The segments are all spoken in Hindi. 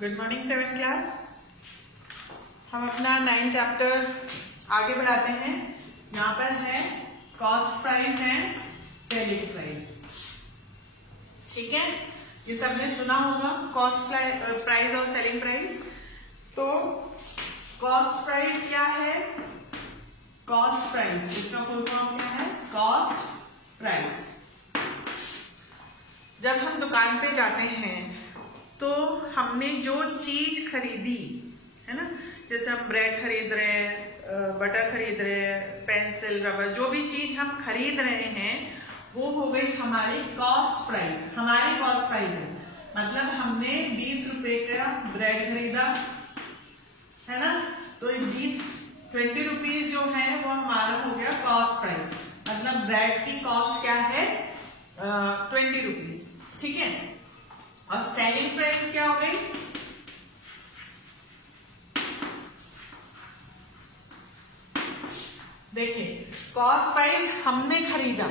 Good morning 7th class. हम अपना 9 चैप्टर आगे बढ़ाते हैं। यहाँ पर है cost price and selling price. ठीक है, ये सबने सुना होगा कॉस्ट प्राइस और सेलिंग प्राइस। तो कॉस्ट प्राइस क्या है? कॉस्ट प्राइस इसका फुल फॉर्म क्या है? Cost price. जब हम दुकान पे जाते हैं तो हमने जो चीज खरीदी है ना, जैसे हम ब्रेड खरीद रहे हैं, बटर खरीद रहे हैं, पेंसिल, रबर, जो भी चीज हम खरीद रहे हैं वो हो गई हमारी कॉस्ट प्राइस। हमारी कॉस्ट प्राइस है, मतलब हमने 20 रुपए का ब्रेड खरीदा है ना, तो 20 रुपीज जो है वो हमारा हो गया कॉस्ट प्राइस। मतलब ब्रेड की कॉस्ट क्या है? 20 रुपीज। ठीक है, और सेलिंग प्राइस क्या हो गई? देखिए, कॉस्ट प्राइस हमने खरीदा,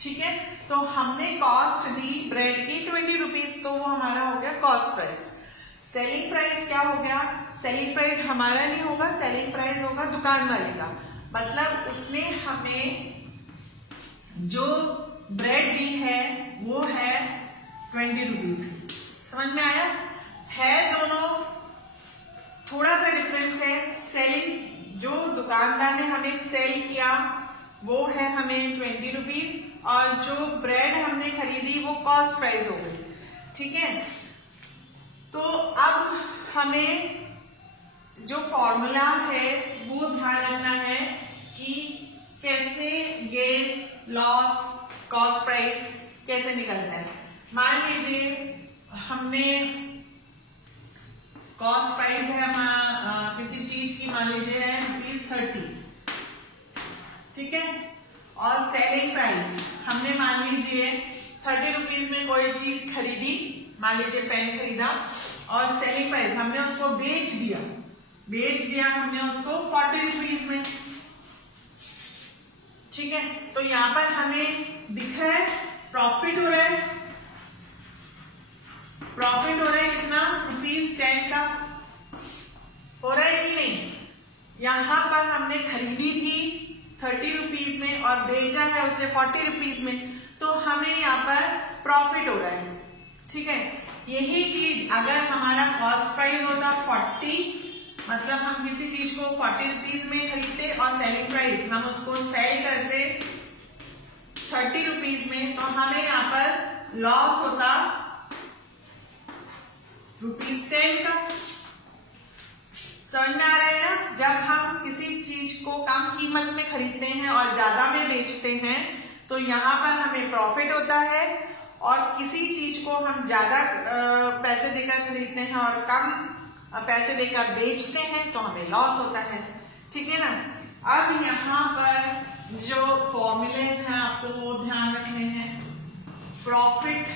ठीक है, तो हमने कॉस्ट दी ब्रेड की 20 रुपीज, तो वो हमारा हो गया कॉस्ट प्राइस। सेलिंग प्राइस क्या हो गया? सेलिंग प्राइस हमारा नहीं होगा, सेलिंग प्राइस होगा दुकान वाले का। मतलब उसने हमें जो ब्रेड दी है वो है 20 रुपीज की। समझ में आया? है दोनों थोड़ा सा डिफरेंस है। सेलिंग जो दुकानदार ने हमें सेल किया वो है हमें 20 रुपीज, और जो ब्रेड हमने खरीदी वो कॉस्ट प्राइस हो गई। ठीक है, तो अब हमें जो फॉर्मूला है वो ध्यान रखना है कि कैसे गेन लॉस कॉस्ट प्राइस कैसे निकलता है। मान लीजिए हमने कॉस्ट प्राइस है हमारा किसी चीज की, मान लीजिए है ₹30, ठीक है, और सेलिंग प्राइस हमने मान लीजिए 30 रुपीज में कोई चीज खरीदी, मान लीजिए पेन खरीदा, और सेलिंग प्राइस हमने उसको बेच दिया हमने उसको 40 रुपीज में। ठीक है, तो यहां पर हमें दिख रहा है प्रॉफिट हो रहा है। प्रॉफिट हो रहा है कितना? ₹10 का हो रहा है कि नहीं? यहां पर हमने खरीदी थी 30 रुपीज में और बेचा है उसे 40 रुपीज में, तो हमें यहाँ पर प्रॉफिट हो रहा है। ठीक है, यही चीज अगर हमारा कॉस्ट प्राइस होता 40, मतलब हम किसी चीज को 40 रुपीज में खरीदते और सेलिंग प्राइस हम उसको सेल करते 30 रुपीज में, तो हमें यहाँ पर लॉस होता ₹10 का। समझ में आ रहा है ना? जब हम किसी चीज को कम कीमत में खरीदते हैं और ज्यादा में बेचते हैं तो यहाँ पर हमें प्रॉफिट होता है, और किसी चीज को हम ज्यादा पैसे देकर खरीदते हैं और कम पैसे देकर बेचते हैं तो हमें लॉस होता है। ठीक है ना? अब यहाँ पर जो फॉर्मूलेज हैं आपको वो ध्यान रखने हैं। प्रॉफिट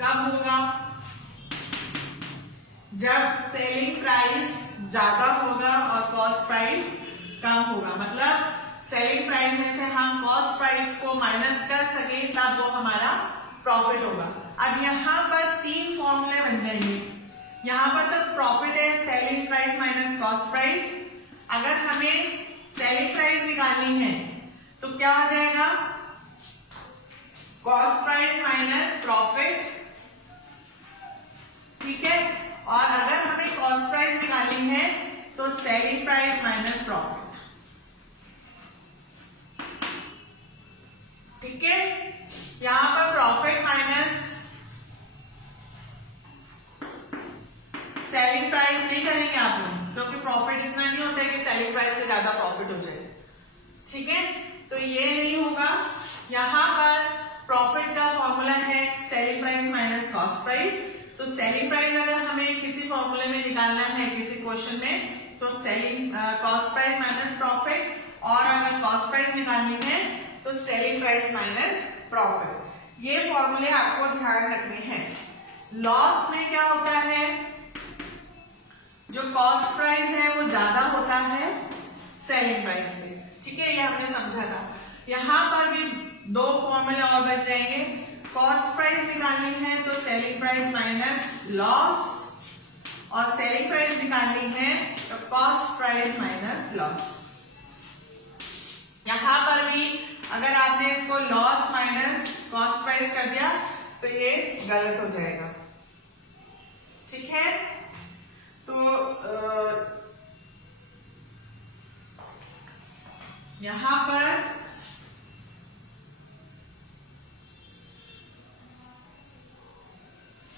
कब होगा? जब सेलिंग प्राइस ज्यादा होगा और कॉस्ट प्राइस कम होगा। मतलब सेलिंग प्राइस में से हम कॉस्ट प्राइस को माइनस कर सके तब वो हमारा प्रॉफिट होगा। अब यहाँ पर 3 फॉर्मूले बन जाएंगे। यहाँ पर तो प्रॉफिट है selling price minus cost price. अगर हमें सेलिंग प्राइस निकालनी है तो क्या हो जाएगा? Cost price minus profit. ठीक है, और अगर हमें कॉस्ट प्राइस निकालनी है तो सेलिंग प्राइस माइनस प्रॉफिट। ठीक है, यहां पर प्रॉफिट माइनस सेलिंग प्राइस नहीं करेंगे आप लोग, क्योंकि प्रॉफिट इतना नहीं होता है कि सेलिंग प्राइस से ज्यादा प्रॉफिट हो जाए। ठीक है, तो ये नहीं होगा। यहां पर प्रॉफिट का फॉर्मूला है selling price minus cost price. तो सेलिंग प्राइस अगर हमें किसी फॉर्मूले में निकालना है किसी क्वेश्चन में तो selling cost price minus profit, और अगर कॉस्ट प्राइस निकालनी है तो सेलिंग प्राइस माइनस प्रॉफिट। ये फॉर्मूले आपको ध्यान रखने हैं। लॉस में क्या होता है? जो कॉस्ट प्राइस है वो ज्यादा होता है सेलिंग प्राइस से। ठीक है, ये हमने समझा था। यहां पर भी 2 फॉर्मूले और बन जाएंगे। कॉस्ट प्राइस निकालनी है तो सेलिंग प्राइस माइनस लॉस, और सेलिंग प्राइस निकालनी है तो कॉस्ट प्राइस माइनस लॉस। यहां पर भी अगर आपने इसको लॉस माइनस कॉस्ट प्राइस कर दिया तो ये गलत हो जाएगा। ठीक है, तो यहां पर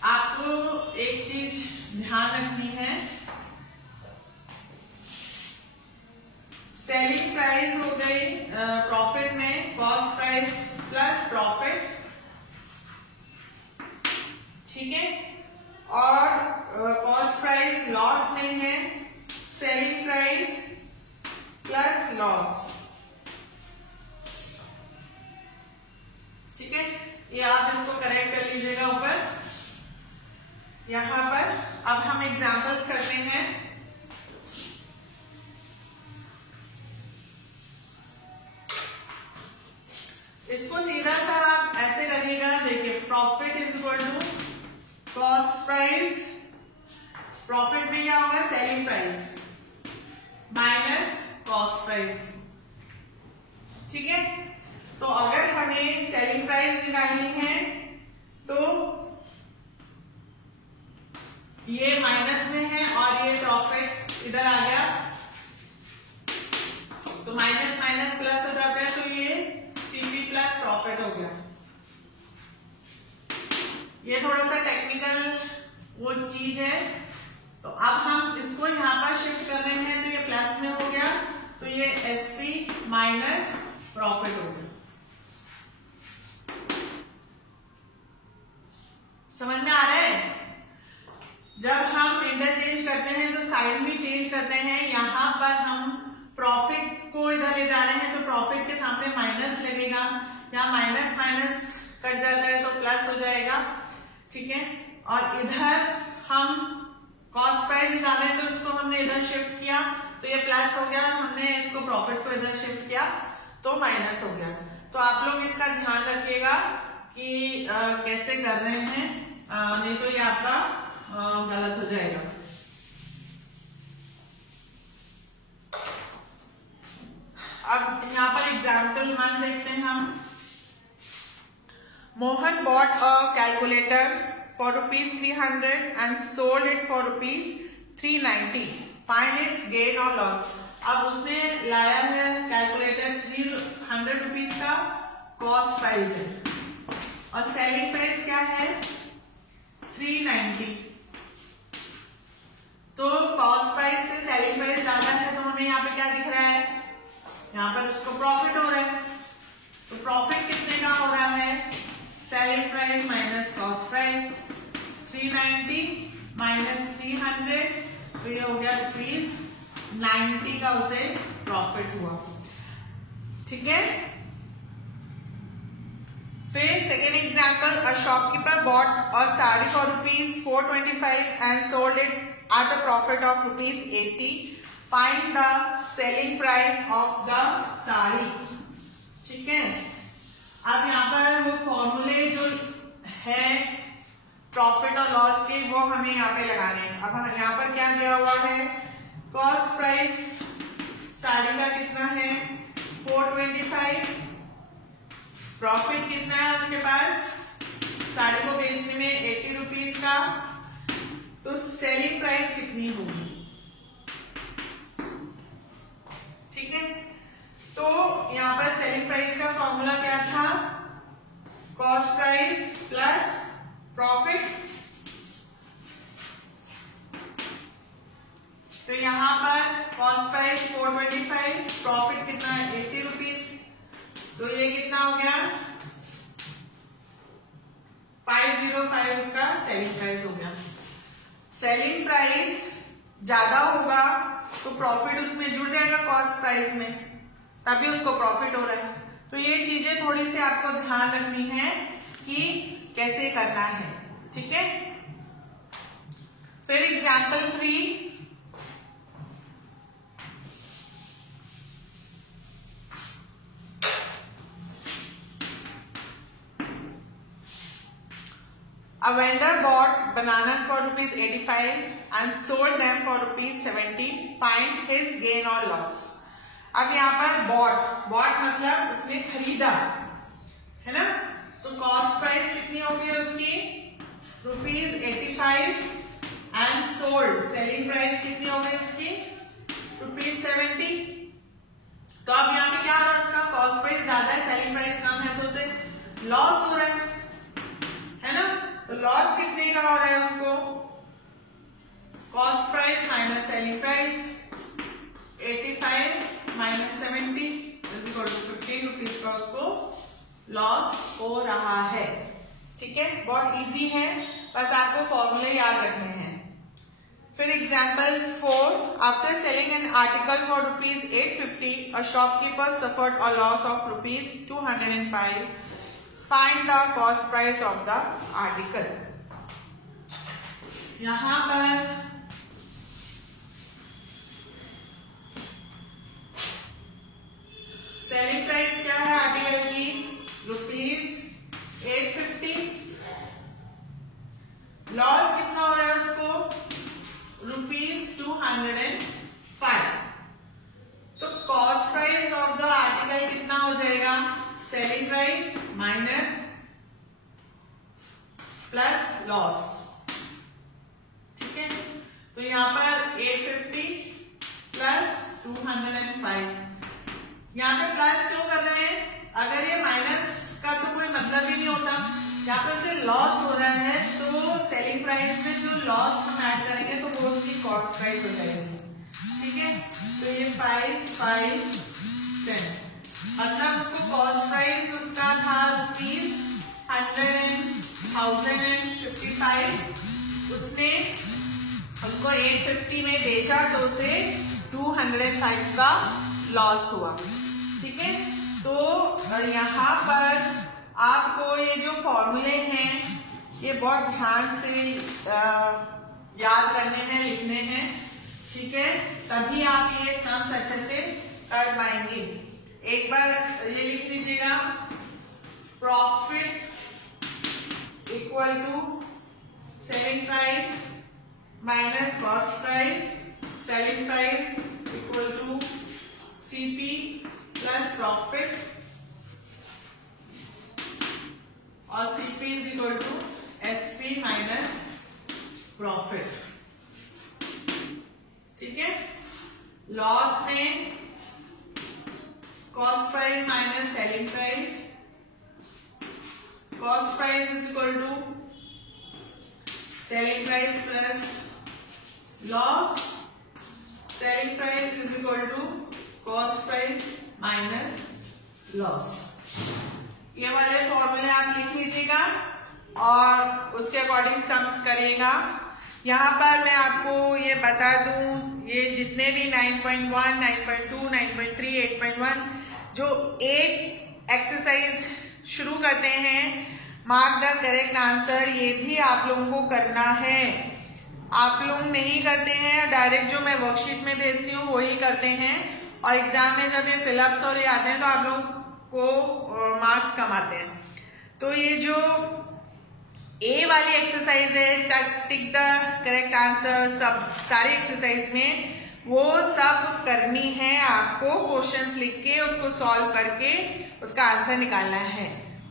आपको एक चीज ध्यान रखनी है, सेलिंग प्राइस हो गई प्रॉफिट में कॉस्ट प्राइस प्लस प्रॉफिट, ठीक है, और कॉस्ट प्राइस लॉस में है सेलिंग प्राइस प्लस लॉस। ठीक है, ये आप इसको करेक्ट कर लीजिएगा ऊपर। यहां पर अब हम एग्जांपल्स करते हैं। इसको सीधा सा आप ऐसे करिएगा, देखिए profit is equal to cost price, profit में क्या होगा selling price minus cost price. ठीक है, तो अगर हमें सेलिंग प्राइस निकालनी है तो ये माइनस में है और ये प्रॉफिट इधर आ गया, तो माइनस माइनस प्लस हो जाता है, तो ये सीपी प्लस प्रॉफिट हो गया। ये थोड़ा सा टेक्निकल वो चीज है, तो अब हम इसको यहां पर शिफ्ट कर रहे हैं, तो ये प्लस में हो गया, तो ये एसपी माइनस प्रॉफिट हो गया। समझ में आ रहा है? जब हम इंटरचेंज करते हैं तो साइड भी चेंज करते हैं। यहां पर हम प्रॉफिट को इधर ले जा रहे हैं तो प्रॉफिट के सामने माइनस लगेगा, यहाँ माइनस माइनस कट जाता है तो प्लस हो जाएगा। ठीक है, और इधर हम कॉस्ट प्राइस निकाले हैं तो इसको हमने इधर शिफ्ट किया तो ये प्लस हो गया, हमने इसको प्रॉफिट को इधर शिफ्ट किया तो माइनस हो गया। तो आप लोग इसका ध्यान रखिएगा कि कैसे कर रहे हैं, नहीं तो ये आपका गलत हो जाएगा। अब यहाँ पर एग्जाम्पल 1 देखते हैं हम। Mohan bought a calculator for ₹300 and sold it for ₹390। Find its gain और लॉस। अब उसने लाया है कैलकुलेटर 300 रुपीज का, कॉस्ट प्राइस है, और सेलिंग प्राइस क्या है 390। तो कॉस्ट प्राइस से सेलिंग प्राइस ज्यादा है, तो हमें यहाँ पे क्या दिख रहा है, यहाँ पर उसको प्रॉफिट हो रहा है। तो प्रॉफिट कितने का हो रहा है, selling price minus cost price, 390 minus 300, तो ये हो गया ₹90 का उसे प्रॉफिट हुआ। ठीक है, फिर second example, a shopkeeper bought a sari for ₹425 and sold it at a profit of ₹80. Find the selling price of the sari. ठीक है, अब यहाँ पर वो फॉर्मूले जो है प्रॉफिट और लॉस के वो हमें यहाँ पे लगाने हैं। अब हम यहाँ पर क्या दिया हुआ है, कॉस्ट प्राइस साड़ी का कितना है 425, प्रॉफिट कितना है उसके पास साड़ी को बेचने में 80 रुपीज का, तो सेलिंग प्राइस कितनी होगी। ठीक है, तो यहां पर सेलिंग प्राइस का फॉर्मूला क्या था, कॉस्ट प्राइस प्लस प्रॉफिट। तो यहां पर कॉस्ट प्राइस 425, प्रॉफिट कितना है 80 रुपीज, तो ये कितना हो गया 505 इसका सेलिंग प्राइस हो गया। सेलिंग प्राइस ज्यादा होगा तो प्रॉफिट उसमें जुड़ जाएगा कॉस्ट प्राइस में, तभी उसको प्रॉफिट हो रहा है। तो ये चीजें थोड़ी सी आपको ध्यान रखनी है कि कैसे करना है। ठीक है, फिर example 3, A vendor bought bananas for ₹85 and sold them for ₹70. Find his gain or loss. अब यहाँ पर bought मतलब उसने खरीदा, है ना? तो कॉस्ट प्राइस कितनी हो गई उसकी? ₹85 and sold, सेलिंग प्राइस कितनी हो गई उसकी? ₹70. तो अब यहाँ पे क्या हो रहा है? उसका कॉस्ट प्राइस ज्यादा है, सेलिंग प्राइस कम है, तो उसे लॉस हो रहा है ना? तो लॉस कितने का हो रहा है उसको? Cost price minus selling price, 85 minus 70 is equal to ₹15 का उसको लॉस हो रहा है। ठीक है, बहुत इजी है, बस आपको फॉर्मूले याद रखने हैं। फिर example 4, after selling an article for ₹850 a shopkeeper suffered a loss of ₹205. Find the cost price of the article. यहां पर सेलिंग प्राइस क्या है आर्टिकल की? ₹850. लॉस कितना हो रहा है उसको? ₹205. तो cost price of the article कितना हो जाएगा? Selling price minus plus loss. ठीक है, तो यहां पर 850 प्लस 205, यहाँ पे प्लस क्यों कर रहे हैं? अगर ये माइनस का तो कोई मतलब ही नहीं होता, यहाँ पे उसे लॉस हो रहा है, तो सेलिंग प्राइस में जो लॉस हम ऐड करेंगे तो वो उसकी कॉस्ट प्राइस हो जाएगी। ठीक है, तो ये 5, 5, 10, मतलब उसको कॉस्ट प्राइस उसका था ₹100,055, उसने हमको 850 में बेचा तो उसे 205 का लॉस हुआ। ठीक है, तो यहाँ पर आपको ये जो फॉर्मूले हैं ये बहुत ध्यान से याद करने हैं, लिखने हैं। ठीक है, तभी आप ये सम्स अच्छे से कर पाएंगे। एक बार ये लिख लीजिएगा, profit equal to selling price minus cost price, selling price equal to CP plus profit, और CP is equal to SP minus profit. ठीक है, लॉस में cost price minus selling price, cost price is equal to selling price plus loss, selling price is equal to cost price minus loss. ये वाले फॉर्मूले आप लिख लीजिएगा और उसके अकॉर्डिंग सम्स करिएगा। यहाँ पर मैं आपको ये बता दूं, ये जितने भी 9.1, 9.2, 9.3, 8.1 जो 8 एक्सरसाइज शुरू करते हैं, मार्क द करेक्ट आंसर, ये भी आप लोगों को करना है। आप लोग नहीं करते हैं, डायरेक्ट जो मैं वर्कशीट में भेजती हूँ वही करते हैं, और एग्जाम में जब ये फिलअप्स और ये आते हैं तो आप लोग को मार्क्स कम आते हैं। तो ये जो ए वाली एक्सरसाइज है, टिक द करेक्ट आंसर, सब सारी एक्सरसाइज में वो सब करनी है आपको, क्वेश्चंस लिख के उसको सॉल्व करके उसका आंसर निकालना है।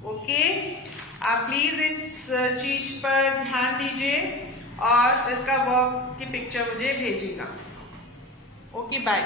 ओके, आप प्लीज इस चीज पर ध्यान दीजिए और इसका वर्क की पिक्चर मुझे भेजिएगा। Okay, bye.